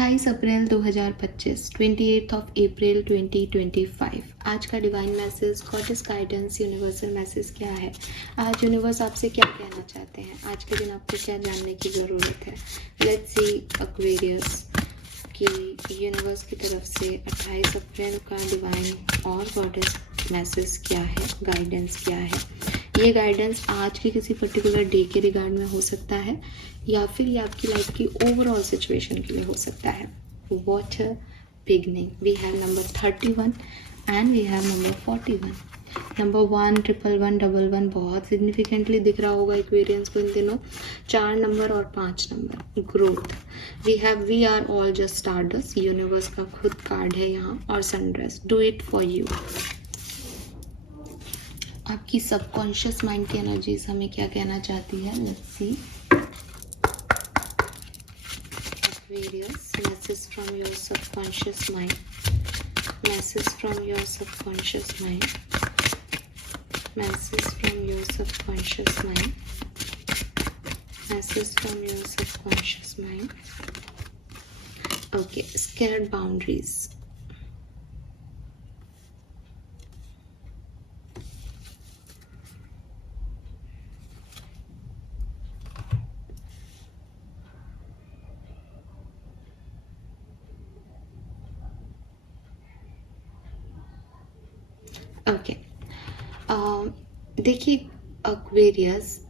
28 April 2025, 28 of April 2025। आज का divine message, goddess guidance, universal message क्या है? आज यूनिवर्स आपसे क्या कहना चाहते हैं? आज के दिन आपको क्या जानने की ज़रूरत है? लेट्स सी एक्वेरियस कि यूनिवर्स की तरफ से 28 अप्रैल का डिवाइन और गॉडेस मैसेज क्या है, गाइडेंस क्या है। ये गाइडेंस आज के किसी पर्टिकुलर डे के रिगार्ड में हो सकता है या फिर ये आपकी लाइफ की ओवरऑल सिचुएशन के लिए हो सकता है। What a beginning. We have number 31 and we have number 41। Number 1, 111, बहुत सिग्निफिकेंटली दिख रहा होगा एक्वेरियंस को इन दिनों। 4 नंबर और 5 number, growth. We are all just stardust, universe का खुद कार्ड है यहाँ, और sunrise, do it for you. आपकी सबकॉन्शियस माइंड की एनर्जीज हमें क्या कहना चाहती है? Let's see. Aquarius, message from your subconscious mind. Message from your subconscious mind. Message from your subconscious mind. Message from your subconscious mind. Okay, scared boundaries. Okay, देखिए Aquarius,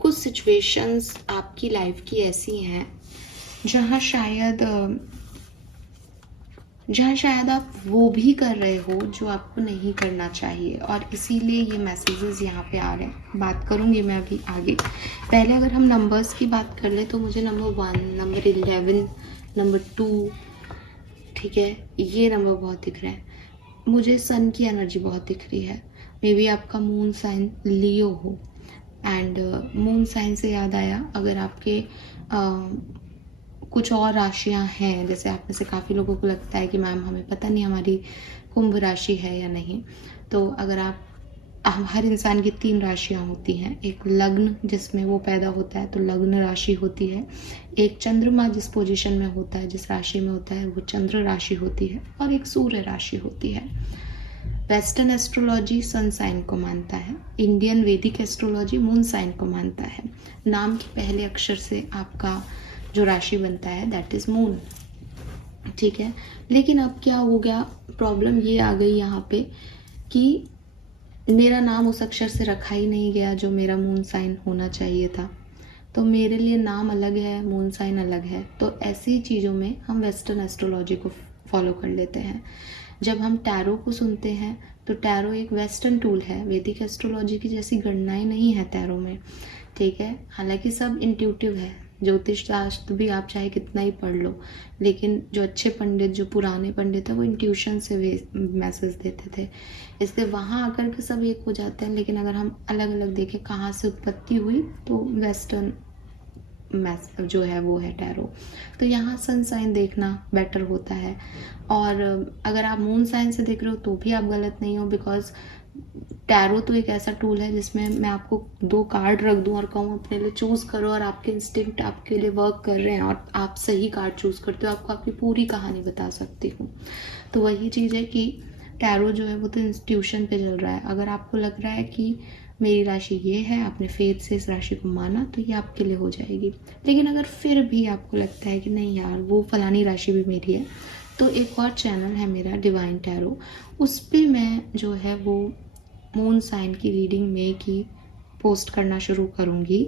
कुछ situations आपकी life की ऐसी हैं जहाँ शायद आप वो भी कर रहे हो जो आपको नहीं करना चाहिए, और इसीलिए ये मैसेजेस यहाँ पे आ रहे हैं। बात करूँगी मैं अभी आगे। पहले अगर हम नंबर्स की बात कर ले तो मुझे नंबर 1, नंबर 11, नंबर 2, ठीक है, ये नंबर बहुत दिख रहे हैं। मुझे सन की एनर्जी बहुत दिख रही है। मे बी आपका मून साइन लियो हो। एंड मून साइन से याद आया, अगर आपके कुछ और राशियां हैं, जैसे आप में से काफ़ी लोगों को लगता है कि मैम हमें पता नहीं हमारी कुंभ राशि है या नहीं, तो अगर आप हर इंसान की 3 राशियां होती हैं। एक लग्न जिसमें वो पैदा होता है तो लग्न राशि होती है। एक चंद्रमा जिस पोजीशन में होता है, जिस राशि में होता है, वो चंद्र राशि होती है। और एक सूर्य राशि होती है। वेस्टर्न एस्ट्रोलॉजी सन साइन को मानता है, इंडियन वैदिक एस्ट्रोलॉजी मून साइन को मानता है। नाम के पहले अक्षर से आपका जो राशि बनता है दैट इज मून, ठीक है। लेकिन अब क्या हो गया, प्रॉब्लम ये आ गई यहाँ पे कि मेरा नाम उस अक्षर से रखा ही नहीं गया जो मेरा मून साइन होना चाहिए था। तो मेरे लिए नाम अलग है, मून साइन अलग है। तो ऐसी चीज़ों में हम वेस्टर्न एस्ट्रोलॉजी को फॉलो कर लेते हैं। जब हम टैरो को सुनते हैं तो टैरो एक वेस्टर्न टूल है, वैदिक एस्ट्रोलॉजी की जैसी गणनाएं नहीं है टैरो में, ठीक है। हालांकि सब इंट्यूटिव है। ज्योतिष शास्त्र भी आप चाहे कितना ही पढ़ लो, लेकिन जो अच्छे पंडित, जो पुराने पंडित है, वो इंट्यूशन से मैसेज देते थे, इसलिए वहाँ आकर के सब एक हो जाते हैं। लेकिन अगर हम अलग अलग देखें कहाँ से उत्पत्ति हुई, तो वेस्टर्न मैथ जो है वो है टैरो। तो यहाँ सन साइन देखना बेटर होता है। और अगर आप मून साइन से देख रहे हो तो भी आप गलत नहीं हो, बिकॉज टैरो तो एक ऐसा टूल है जिसमें मैं आपको 2 कार्ड रख दूं और कहूँ अपने लिए चूज़ करो, और आपके इंस्टिंक्ट आपके लिए वर्क कर रहे हैं और आप सही कार्ड चूज़ करते हो, आपको आपकी पूरी कहानी बता सकती हूँ। तो वही चीज़ है कि टैरो जो है वो तो इंस्टीट्यूशन पे चल रहा है। अगर आपको लग रहा है कि मेरी राशि ये है, आपने फेथ से इस राशि को माना, तो ये आपके लिए हो जाएगी। लेकिन अगर फिर भी आपको लगता है कि नहीं यार वो फलानी राशि भी मेरी है, तो एक और चैनल है मेरा डिवाइन टैरो, उस पर मैं जो है वो मून साइन की रीडिंग में की पोस्ट करना शुरू करूँगी।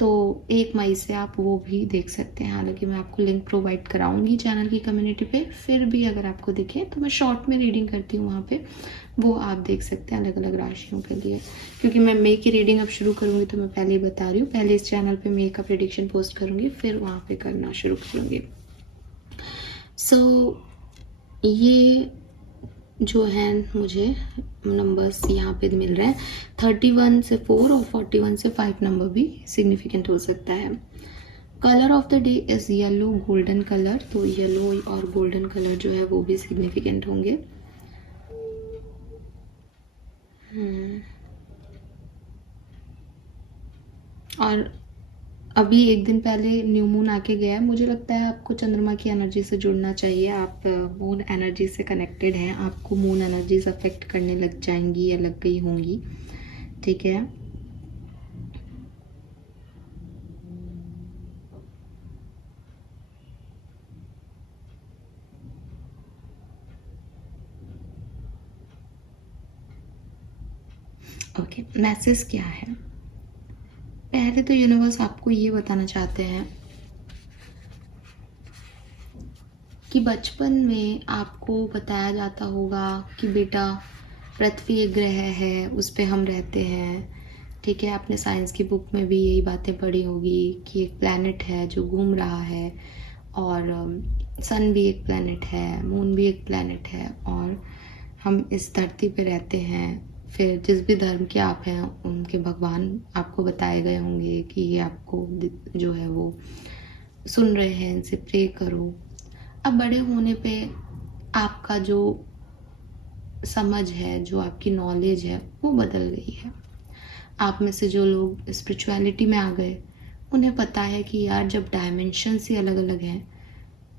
तो 1 मई से आप वो भी देख सकते हैं। हालांकि मैं आपको लिंक प्रोवाइड कराऊंगी चैनल की कम्युनिटी पे, फिर भी अगर आपको दिखे तो मैं शॉर्ट में रीडिंग करती हूँ वहाँ पे, वो आप देख सकते हैं अलग अलग राशियों के लिए। क्योंकि मैं मई की रीडिंग अब शुरू करूँगी, तो मैं पहले ही बता रही हूँ, पहले इस चैनल पे मई का प्रेडिक्शन पोस्ट करूँगी, फिर वहाँ पे करना शुरू करूँगी। सो ये जो है मुझे नंबर्स यहाँ पे मिल रहे हैं, 31 से 4 और 41 से 5 नंबर भी सिग्निफिकेंट हो सकता है। Colour of the day is yellow golden colour, तो येलो और गोल्डन कलर जो है वो भी सिग्निफिकेंट होंगे। और अभी एक दिन पहले न्यू मून आके गया है, मुझे लगता है आपको चंद्रमा की एनर्जी से जुड़ना चाहिए। आप मून एनर्जी से कनेक्टेड हैं, आपको मून एनर्जीज अफेक्ट करने लग जाएंगी या लग गई होंगी, ठीक है। ओके, मैसेज क्या है? पहले तो यूनिवर्स आपको ये बताना चाहते हैं कि बचपन में आपको बताया जाता होगा कि बेटा पृथ्वी एक ग्रह है, उस पे हम रहते हैं, ठीक है। आपने साइंस की बुक में भी यही बातें पढ़ी होगी कि एक प्लैनेट है जो घूम रहा है, और सन भी एक प्लैनेट है, मून भी एक प्लैनेट है, और हम इस धरती पे रहते हैं। फिर जिस भी धर्म के आप हैं उनके भगवान आपको बताए गए होंगे कि ये आपको जो है वो सुन रहे हैं, इनसे प्रे करो। अब बड़े होने पे आपका जो समझ है, जो आपकी नॉलेज है, वो बदल गई है। आप में से जो लोग स्पिरिचुअलिटी में आ गए, उन्हें पता है कि यार जब डायमेंशंस ही अलग अलग हैं,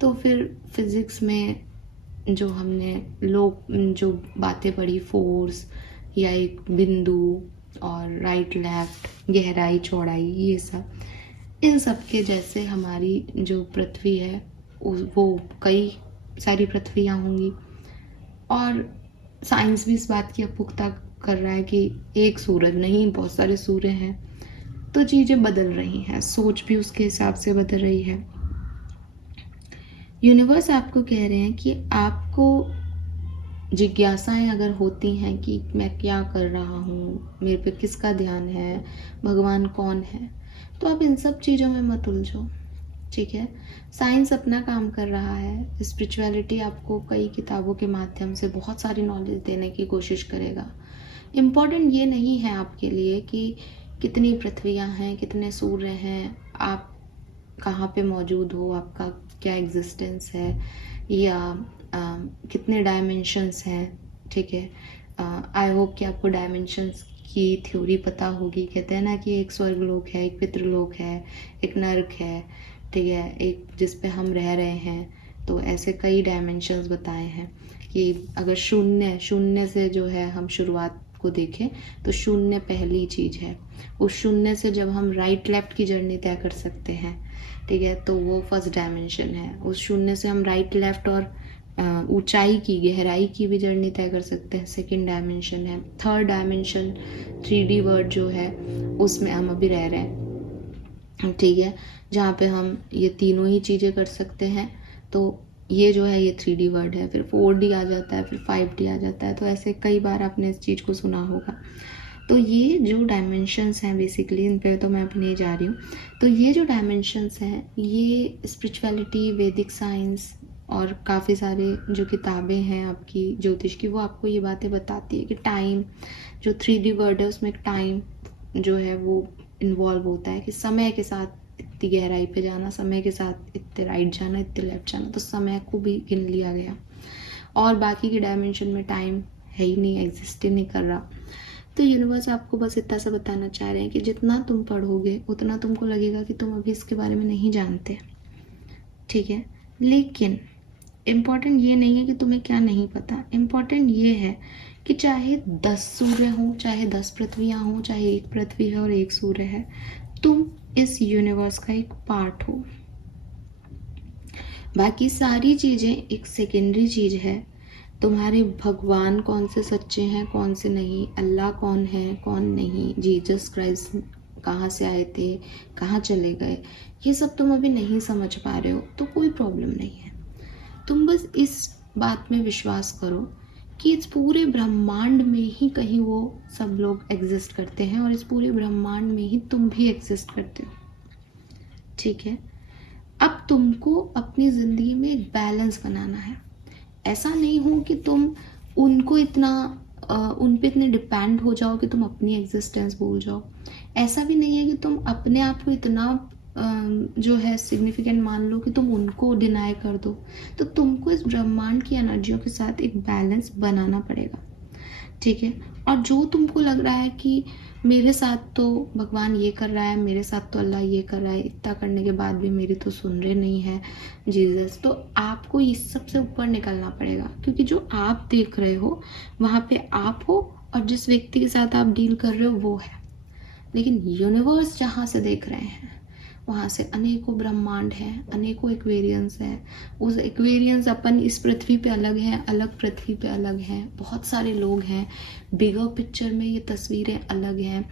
तो फिर फिज़िक्स में जो हमने लोग जो बातें पढ़ी, फोर्स या एक बिंदु और राइट लेफ्ट, गहराई चौड़ाई, ये सब, इन सब के जैसे हमारी जो पृथ्वी है वो कई सारी पृथ्वियाँ होंगी। और साइंस भी इस बात की अब पुख्ता कर रहा है कि एक सूरज नहीं, बहुत सारे सूर्य हैं। तो चीज़ें बदल रही हैं, सोच भी उसके हिसाब से बदल रही है। यूनिवर्स आपको कह रहे हैं कि आपको जिज्ञासाएं अगर होती हैं कि मैं क्या कर रहा हूँ, मेरे पे किसका ध्यान है, भगवान कौन है, तो आप इन सब चीज़ों में मत उलझो, ठीक है। साइंस अपना काम कर रहा है, स्पिरिचुअलिटी आपको कई किताबों के माध्यम से बहुत सारी नॉलेज देने की कोशिश करेगा। इम्पॉर्टेंट ये नहीं है आपके लिए कि कितनी पृथ्वियाँ हैं, कितने सूर्य हैं, आप कहाँ पे मौजूद हो, आपका क्या एग्जिस्टेंस है, या कितने डायमेंशंस हैं, ठीक है। आई होप कि आपको डायमेंशंस की थ्योरी पता होगी। कहते हैं ना कि एक स्वर्गलोक है, एक पितृलोक है, एक नर्क है, ठीक है, एक जिस पे हम रह रहे हैं। तो ऐसे कई डायमेंशंस बताए हैं कि अगर शून्य शून्य से जो है हम शुरुआत को देखें तो शून्य पहली चीज़ है। उस शून्य से जब हम राइट लेफ्ट की जर्नी तय कर सकते हैं, ठीक है, तो वो फर्स्ट डायमेंशन है। उस शून्य से हम राइट लेफ्ट और ऊंचाई की, गहराई की भी जर्नी तय कर सकते हैं, सेकंड डायमेंशन है। थर्ड डायमेंशन 3D वर्ल्ड जो है उसमें हम अभी रह रहे हैं, ठीक है, जहाँ पे हम ये तीनों ही चीज़ें कर सकते हैं। तो ये जो है ये 3D वर्ल्ड है। फिर 4D आ जाता है, फिर 5D आ जाता है। तो ऐसे कई बार आपने इस चीज़ को सुना होगा। तो ये जो डायमेंशंस हैं बेसिकली, इन पे तो मैं अभी नहीं जा रही हूँ। तो ये जो डायमेंशंस हैं, ये स्पिरिचुअलिटी, वैदिक साइंस और काफ़ी सारे जो किताबें हैं आपकी ज्योतिष की, वो आपको ये बातें बताती है कि टाइम, जो 3D वर्ल्ड है उसमें टाइम जो है वो इन्वॉल्व होता है, कि समय के साथ इतनी गहराई पे जाना, समय के साथ इतने राइट जाना, इतने लेफ्ट जाना, तो समय को भी गिन लिया गया। और बाकी के डायमेंशन में टाइम है ही नहीं, एग्जिस्ट ही नहीं कर रहा। तो यूनिवर्स आपको बस इतना सा बताना चाह रहे हैं कि जितना तुम पढ़ोगे उतना तुमको लगेगा कि तुम अभी इसके बारे में नहीं जानते, ठीक है। लेकिन इम्पॉर्टेंट ये नहीं है कि तुम्हें क्या नहीं पता, इम्पॉर्टेंट ये है कि चाहे 10 सूर्य हो, चाहे 10 पृथ्वियाँ हो, चाहे एक पृथ्वी है और एक सूर्य है, तुम इस यूनिवर्स का एक पार्ट हो। बाकी सारी चीज़ें एक सेकेंडरी चीज़ है। तुम्हारे भगवान कौन से सच्चे हैं, कौन से नहीं, अल्लाह कौन है, कौन नहीं, जीसस क्राइस्ट कहाँ से आए थे, कहाँ चले गए, ये सब तुम अभी नहीं समझ पा रहे हो, तो कोई प्रॉब्लम नहीं है। तुम बस इस बात में विश्वास करो कि इस पूरे ब्रह्मांड में ही कहीं वो सब लोग एग्जिस्ट करते हैं, और इस पूरे ब्रह्मांड में ही तुम भी एग्जिस्ट करते हो, ठीक है। अब तुमको अपनी ज़िंदगी में एक बैलेंस बनाना है। ऐसा नहीं हो कि तुम उनको इतना उन पे इतने डिपेंड हो जाओ कि तुम अपनी एग्जिस्टेंस भूल जाओ। ऐसा भी नहीं है कि तुम अपने आप को इतना जो है सिग्निफिकेंट मान लो कि तुम उनको डिनाई कर दो। तो तुमको इस ब्रह्मांड की एनर्जियों के साथ एक बैलेंस बनाना पड़ेगा। ठीक है। और जो तुमको लग रहा है कि मेरे साथ तो भगवान ये कर रहा है, मेरे साथ तो अल्लाह ये कर रहा है, इतना करने के बाद भी मेरी तो सुन रहे नहीं है जीसस, तो आपको इस सब से ऊपर निकलना पड़ेगा, क्योंकि जो आप देख रहे हो वहाँ पे आप हो और जिस व्यक्ति के साथ आप डील कर रहे हो वो है। लेकिन यूनिवर्स जहाँ से देख रहे हैं वहाँ से अनेकों ब्रह्मांड हैं, अनेकों एक्वेरियंस हैं। उस एक्वेरियंस अपन इस पृथ्वी पे अलग हैं, अलग पृथ्वी पे अलग हैं, बहुत सारे लोग हैं, बिगर पिक्चर में ये तस्वीरें अलग हैं।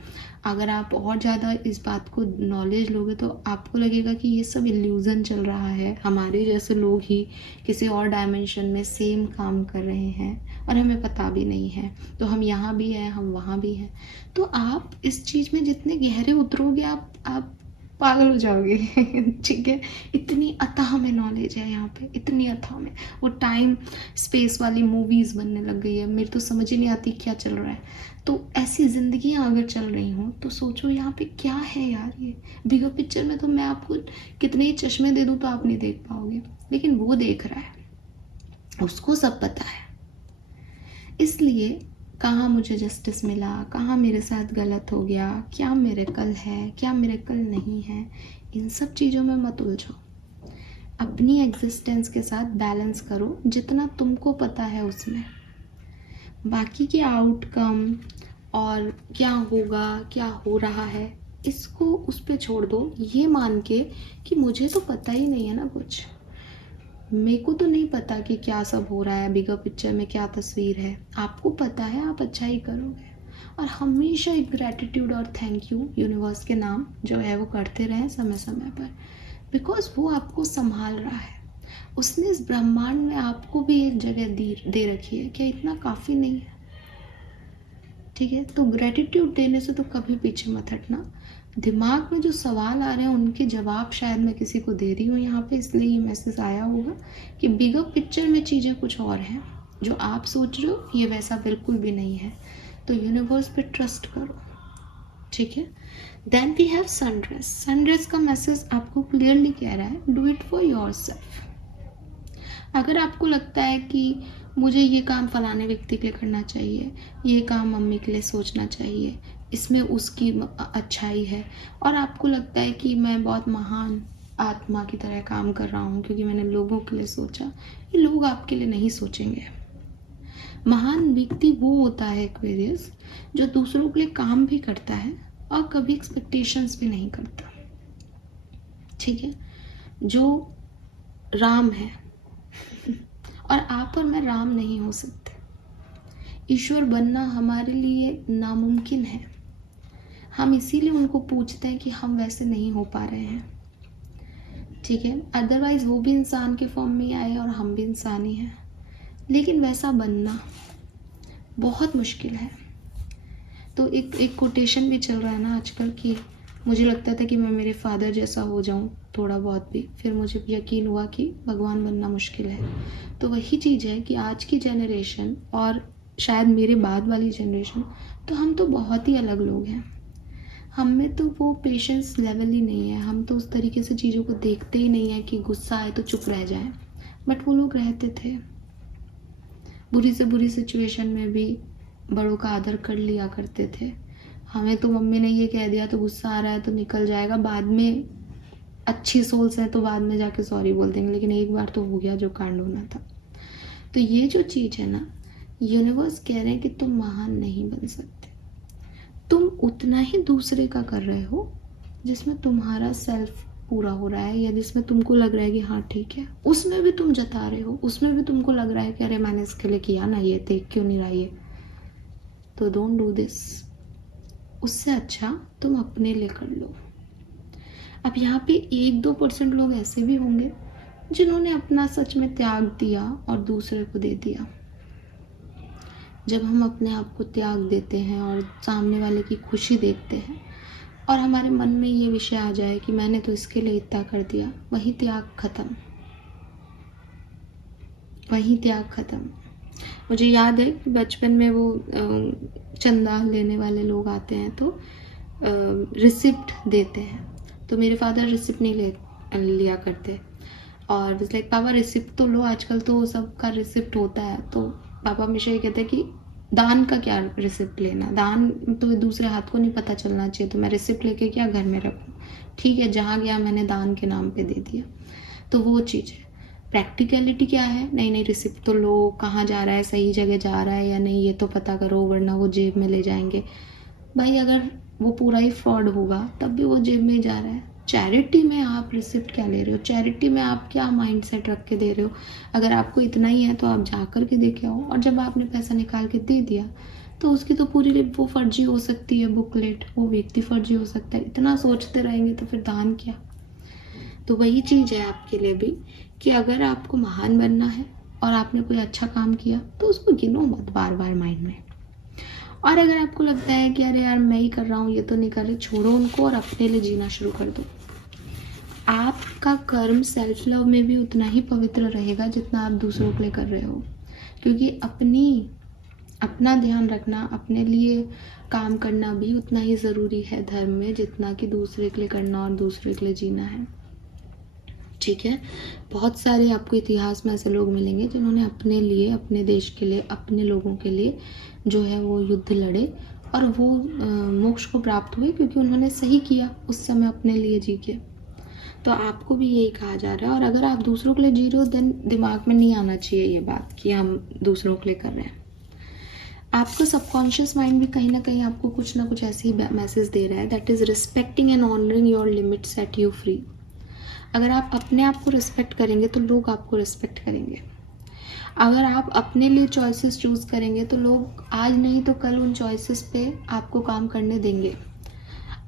अगर आप और ज़्यादा इस बात को नॉलेज लोगे तो आपको लगेगा कि ये सब इल्यूज़न चल रहा है, हमारे जैसे लोग ही किसी और डायमेंशन में सेम काम कर रहे हैं और हमें पता भी नहीं है। तो हम यहाँ भी हैं, हम वहाँ भी हैं। तो आप इस चीज़ में जितने गहरे उतरोगे आप पागल हो जाओगे। ठीक है, इतनी अथाह में नॉलेज है यहाँ पे, इतनी अथाह में। वो टाइम स्पेस वाली मूवीज़ बनने लग गई है, मेरे तो समझ ही नहीं आती क्या चल रहा है। तो ऐसी जिंदगियाँ अगर चल रही हों तो सोचो यहाँ पे क्या है यार। ये बिगर पिक्चर में तो मैं आपको कितने ही चश्मे दे दूँ तो आप नहीं देख पाओगे, लेकिन वो देख रहा है, उसको सब पता है। इसलिए कहाँ मुझे जस्टिस मिला, कहाँ मेरे साथ गलत हो गया, क्या मिरेकल है, क्या मिरेकल नहीं है, इन सब चीज़ों में मत उलझो। अपनी एग्जिस्टेंस के साथ बैलेंस करो जितना तुमको पता है उसमें। बाकी के आउटकम और क्या होगा, क्या हो रहा है, इसको उस पर छोड़ दो, ये मान के कि मुझे तो पता ही नहीं है ना कुछ, मेरे को तो नहीं पता कि क्या सब हो रहा है, बिगर पिक्चर में क्या तस्वीर है। आपको पता है, आप अच्छा ही करोगे। और हमेशा एक ग्रैटिट्यूड और थैंक यू यूनिवर्स के नाम जो है वो करते रहें समय समय पर, बिकॉज वो आपको संभाल रहा है। उसने इस ब्रह्मांड में आपको भी एक जगह दे रखी है, क्या इतना काफ़ी नहीं है? ठीक है, तो ग्रैटिट्यूड देने से तो कभी पीछे मत हटना। दिमाग में जो सवाल आ रहे हैं उनके जवाब शायद मैं किसी को दे रही हूँ यहाँ पे, इसलिए ये मैसेज आया होगा कि बिगर पिक्चर में चीज़ें कुछ और हैं, जो आप सोच रहे हो ये वैसा बिल्कुल भी नहीं है। तो यूनिवर्स पे ट्रस्ट करो, ठीक है। Then we have sunrise. Sunrise का मैसेज आपको क्लियरली कह रहा है, do it for yourself. अगर आपको लगता है कि मुझे ये काम फलाने व्यक्ति के लिए करना चाहिए, ये काम मम्मी के लिए सोचना चाहिए, इसमें उसकी अच्छाई है, और आपको लगता है कि मैं बहुत महान आत्मा की तरह काम कर रहा हूँ क्योंकि मैंने लोगों के लिए सोचा, ये लोग आपके लिए नहीं सोचेंगे। महान व्यक्ति वो होता है एक्वेरियस जो दूसरों के लिए काम भी करता है और कभी एक्सपेक्टेशंस भी नहीं करता, ठीक है, जो राम है। और आप और मैं राम नहीं हो सकते। ईश्वर बनना हमारे लिए नामुमकिन है। हम इसीलिए उनको पूछते हैं कि हम वैसे नहीं हो पा रहे हैं, ठीक है। अदरवाइज वो भी इंसान के फॉर्म में ही आए और हम भी इंसान ही हैं, लेकिन वैसा बनना बहुत मुश्किल है। तो एक कोटेशन भी चल रहा है ना आजकल कि मुझे लगता था कि मैं मेरे फादर जैसा हो जाऊं थोड़ा बहुत भी, फिर मुझे यकीन हुआ कि भगवान बनना मुश्किल है। तो वही चीज़ है कि आज की जनरेशन और शायद मेरे बाद वाली जनरेशन, तो हम तो बहुत ही अलग लोग हैं। हम में तो वो पेशेंस लेवल ही नहीं है, हम तो उस तरीके से चीज़ों को देखते ही नहीं है कि गुस्सा आए तो चुप रह जाए, बट वो लोग रहते थे। बुरी से बुरी सिचुएशन में भी बड़ों का आदर कर लिया करते थे। हमें तो मम्मी ने ये कह दिया तो गुस्सा आ रहा है तो निकल जाएगा, बाद में अच्छी सोल्स है तो बाद में जाके सॉरी बोल देंगे, लेकिन एक बार तो हो गया जो कांड होना था। तो ये जो चीज़ है ना, यूनिवर्स कह रहे हैं कि तुम महान नहीं बन सकते। तुम उतना ही दूसरे का कर रहे हो जिसमें तुम्हारा सेल्फ पूरा हो रहा है, या जिसमें तुमको लग रहा है कि हाँ ठीक है, उसमें भी तुम जता रहे हो, उसमें भी तुमको लग रहा है कि अरे मैंने इसके लिए किया ना, ये देख क्यों नहीं रहा ये, तो डोंट डू दिस। उससे अच्छा तुम अपने लिए कर लो। अब यहाँ पे 1-2% लोग ऐसे भी होंगे जिन्होंने अपना सच में त्याग दिया और दूसरे को दे दिया। जब हम अपने आप को त्याग देते हैं और सामने वाले की खुशी देखते हैं और हमारे मन में ये विषय आ जाए कि मैंने तो इसके लिए इतना कर दिया, वही त्याग खत्म, वही त्याग खत्म। मुझे याद है कि बचपन में वो चंदा लेने वाले लोग आते हैं तो रिसिप्ट देते हैं, तो मेरे फादर रिसिप्ट नहीं लिया करते और लाइक पापा रिसिप्ट तो लो, आजकल तो सबका रिसिप्ट होता है। तो पापा हमेशा ये कहते हैं कि दान का क्या रिसिप्ट लेना, दान तो दूसरे हाथ को नहीं पता चलना चाहिए, तो मैं रिसिप्ट लेके क्या घर में रखूँ? ठीक है, जहाँ गया मैंने दान के नाम पे दे दिया, तो वो चीज़ है। प्रैक्टिकलिटी क्या है, नहीं नहीं रिसिप्ट तो लो, कहाँ जा रहा है, सही जगह जा रहा है या नहीं ये तो पता करो, वरना वो जेब में ले जाएंगे। भाई अगर वो पूरा ही फ्रॉड होगा तब भी वो जेब में जा रहा है। चैरिटी में आप रिसिप्ट क्या ले रहे हो, चैरिटी में आप क्या माइंड सेट रख के दे रहे हो? अगर आपको इतना ही है तो आप जा कर के देखे आओ, और जब आपने पैसा निकाल के दे दिया तो उसकी तो पूरी वो फर्जी हो सकती है बुकलेट, वो व्यक्ति फर्जी हो सकता है। इतना सोचते रहेंगे तो फिर दान क्या? तो वही चीज़ है आपके लिए भी कि अगर आपको महान बनना है और आपने कोई अच्छा काम किया तो उसको गिनो मत बार बार माइंड में। और अगर आपको लगता है कि अरे यार मैं ही कर रहा हूँ, ये तो नहीं कर रहे, छोड़ो उनको और अपने लिए जीना शुरू कर दो। आपका कर्म सेल्फ लव में भी उतना ही पवित्र रहेगा जितना आप दूसरों के लिए कर रहे हो, क्योंकि अपना ध्यान रखना, अपने लिए काम करना भी उतना ही ज़रूरी है धर्म में जितना कि दूसरे के लिए करना और दूसरे के लिए जीना है। ठीक है, बहुत सारे आपको इतिहास में ऐसे लोग मिलेंगे जिन्होंने अपने लिए, अपने देश के लिए, अपने लोगों के लिए जो है वो युद्ध लड़े और वो मोक्ष को प्राप्त हुए क्योंकि उन्होंने सही किया उस समय अपने लिए जी के। तो आपको भी यही कहा जा रहा है। और अगर आप दूसरों के लिए जी रहे हो देन दिमाग में नहीं आना चाहिए ये बात कि हम दूसरों के लिए कर रहे हैं। आपका सबकॉन्शियस माइंड भी कहीं ना कहीं आपको कुछ ना कुछ ऐसे ही मैसेज दे रहा है, that is respecting and honouring your limit set you free. अगर आप अपने आप को रिस्पेक्ट करेंगे तो लोग आपको रिस्पेक्ट करेंगे। अगर आप अपने लिए चॉइसेस चूज़ करेंगे तो लोग आज नहीं तो कल उन चॉइसेस पे आपको काम करने देंगे।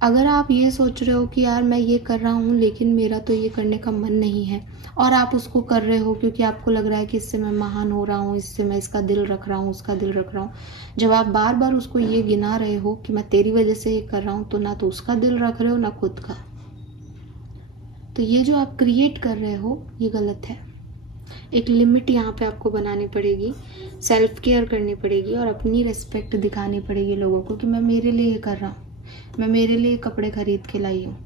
अगर आप ये सोच रहे हो कि यार मैं ये कर रहा हूँ लेकिन मेरा तो ये करने का मन नहीं है और आप उसको कर रहे हो क्योंकि आपको लग रहा है कि इससे मैं महान हो रहा हूँ, इससे मैं इसका दिल रख रहा हूँ, उसका दिल रख रहा हूँ, जब आप बार बार उसको ये गिना रहे हो कि मैं तेरी वजह से ये कर रहा हूँ, तो ना तो उसका दिल रख रहे हो ना खुद का। तो ये जो आप क्रिएट कर रहे हो ये गलत है। एक लिमिट यहाँ पे आपको बनानी पड़ेगी, सेल्फ केयर करनी पड़ेगी और अपनी रिस्पेक्ट दिखानी पड़ेगी लोगों को कि मैं मेरे लिए ये कर रहा हूँ, मैं मेरे लिए कपड़े खरीद के लाई हूँ,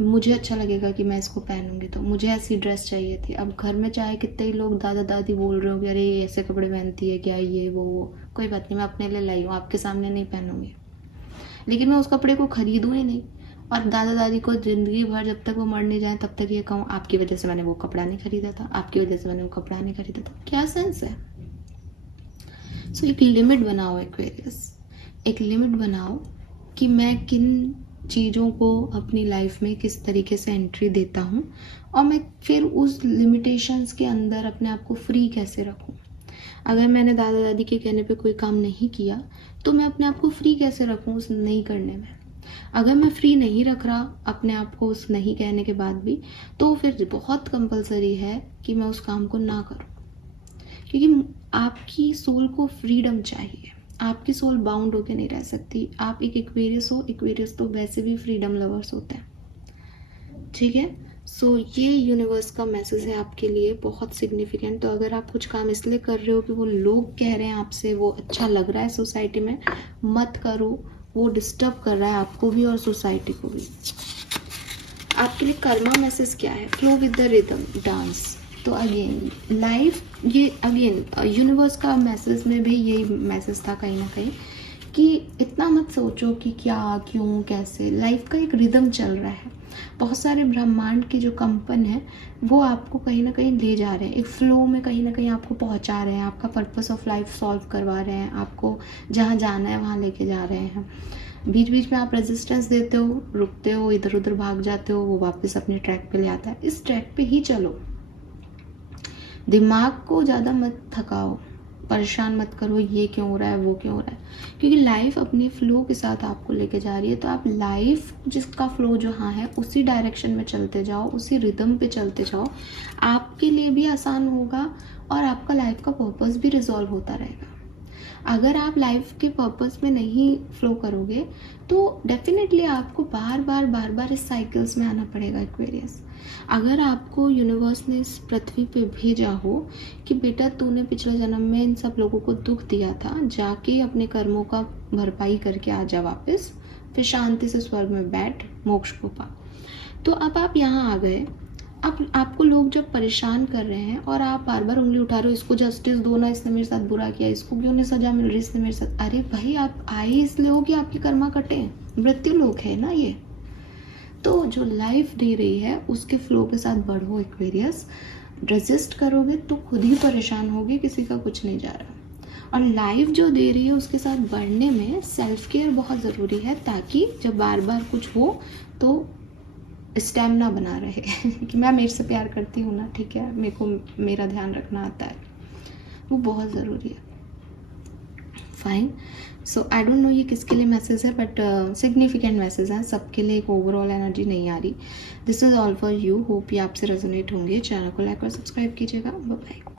मुझे अच्छा लगेगा कि मैं इसको पहनूंगी, तो मुझे ऐसी ड्रेस चाहिए थी। अब घर में चाहे कितने ही लोग दादा दादी बोल रहे हो कि अरे ये ऐसे कपड़े पहनती है क्या, ये वो, कोई बात नहीं, मैं अपने लिए लाई हूँ, आपके सामने नहीं पहनूंगी, लेकिन मैं उस कपड़े को खरीदूँ ही नहीं। और दादा दादी को ज़िंदगी भर जब तक वो मर नहीं जाए तब तक ये कहूँ आपकी वजह से मैंने वो कपड़ा नहीं खरीदा था, आपकी वजह से मैंने वो कपड़ा नहीं खरीदा था, क्या सेंस है? सो एक लिमिट बनाओ एक्वेरियस, एक लिमिट बनाओ कि मैं किन चीज़ों को अपनी लाइफ में किस तरीके से एंट्री देता हूँ और मैं फिर उस लिमिटेशंस के अंदर अपने आप को फ्री कैसे रखूँ। अगर मैंने दादा दादी के कहने पे कोई काम नहीं किया तो मैं अपने आप को फ्री कैसे रखूँ उस नहीं करने में। अगर मैं फ्री नहीं रख रहा अपने आप को उस नहीं कहने के बाद भी, तो फिर बहुत कंपलसरी है कि मैं उस काम को ना करूँ, क्योंकि आपकी सोल को फ्रीडम चाहिए, आपकी सोल बाउंड होके नहीं रह सकती। आप एक एक्वेरियस हो, एक्वेरियस तो वैसे भी फ्रीडम लवर्स होते हैं। ठीक है, सो ये यूनिवर्स का मैसेज है आपके लिए, बहुत सिग्निफिकेंट। तो अगर आप कुछ काम इसलिए कर रहे हो कि वो लोग कह रहे हैं आपसे, वो अच्छा लग रहा है सोसाइटी में, मत करो, वो डिस्टर्ब कर रहा है आपको भी और सोसाइटी को भी। आपके लिए कर्मा मैसेज क्या है? Flow with the rhythm, dance. तो अगेन लाइफ, ये अगेन यूनिवर्स का मैसेज में भी यही मैसेज था कहीं ना कहीं कि इतना मत सोचो कि क्या, क्यों, कैसे। लाइफ का एक रिदम चल रहा है, बहुत सारे ब्रह्मांड के जो कंपन है वो आपको कहीं ना कहीं ले जा रहे हैं, एक फ्लो में कहीं ना कहीं आपको पहुंचा रहे हैं, आपका पर्पस ऑफ लाइफ सॉल्व करवा रहे हैं, आपको जहाँ जाना है वहाँ लेके जा रहे हैं। बीच बीच में आप रेजिस्टेंस देते हो, रुकते हो, इधर उधर भाग जाते हो, वो वापस अपने ट्रैक पे ले आता है। इस ट्रैक पे ही चलो, दिमाग को ज़्यादा मत थकाओ, परेशान मत करो ये क्यों हो रहा है, वो क्यों हो रहा है, क्योंकि लाइफ अपनी फ्लो के साथ आपको लेके जा रही है। तो आप लाइफ जिसका फ्लो जहाँ है उसी डायरेक्शन में चलते जाओ, उसी रिदम पे चलते जाओ, आपके लिए भी आसान होगा और आपका लाइफ का पर्पस भी रिजॉल्व होता रहेगा। अगर आप लाइफ के पर्पस में नहीं फ्लो करोगे तो डेफिनेटली आपको बार बार इस साइकिल्स में आना पड़ेगा एक्वेरियस। अगर आपको यूनिवर्स ने इस पृथ्वी पे भेजा हो कि बेटा तूने पिछले जन्म में इन सब लोगों को दुख दिया था, जाके अपने कर्मों का भरपाई करके आ जा वापस, फिर शांति से स्वर्ग में बैठ, मोक्ष को पा। तो अब आप यहाँ आ गए, अब आपको लोग जब परेशान कर रहे हैं और आप बार बार उंगली उठा रहे हो, इसको जस्टिस दो ना, इसने मेरे साथ बुरा किया, इसको क्यों नहीं सजा मिल रही, इसने मेरे साथ, अरे भाई आप आए इसलिए हो कि आपके कर्मा कटे, मृत्यु लोक है ना ये। तो जो लाइफ दे रही है उसके फ्लो के साथ बढ़ो एक्वेरियस। रेजिस्ट करोगे तो खुद ही परेशान होगे, किसी का कुछ नहीं जा रहा। और लाइफ जो दे रही है उसके साथ बढ़ने में सेल्फ केयर बहुत ज़रूरी है, ताकि जब बार बार कुछ हो तो स्टेमिना बना रहे कि मैं मेरे से प्यार करती हूँ ना, ठीक है, मेरे को मेरा ध्यान रखना आता है, वो बहुत ज़रूरी है। Fine. So I don't know ये किसके लिए मैसेज है, बट सिग्निफिकेंट मैसेज है, सबके लिए एक ओवरऑल एनर्जी नहीं आ रही। This is all for you. Hope ये आपसे रेजोनेट होंगे। चैनल को लाइक और सब्सक्राइब कीजिएगा। Bye bye.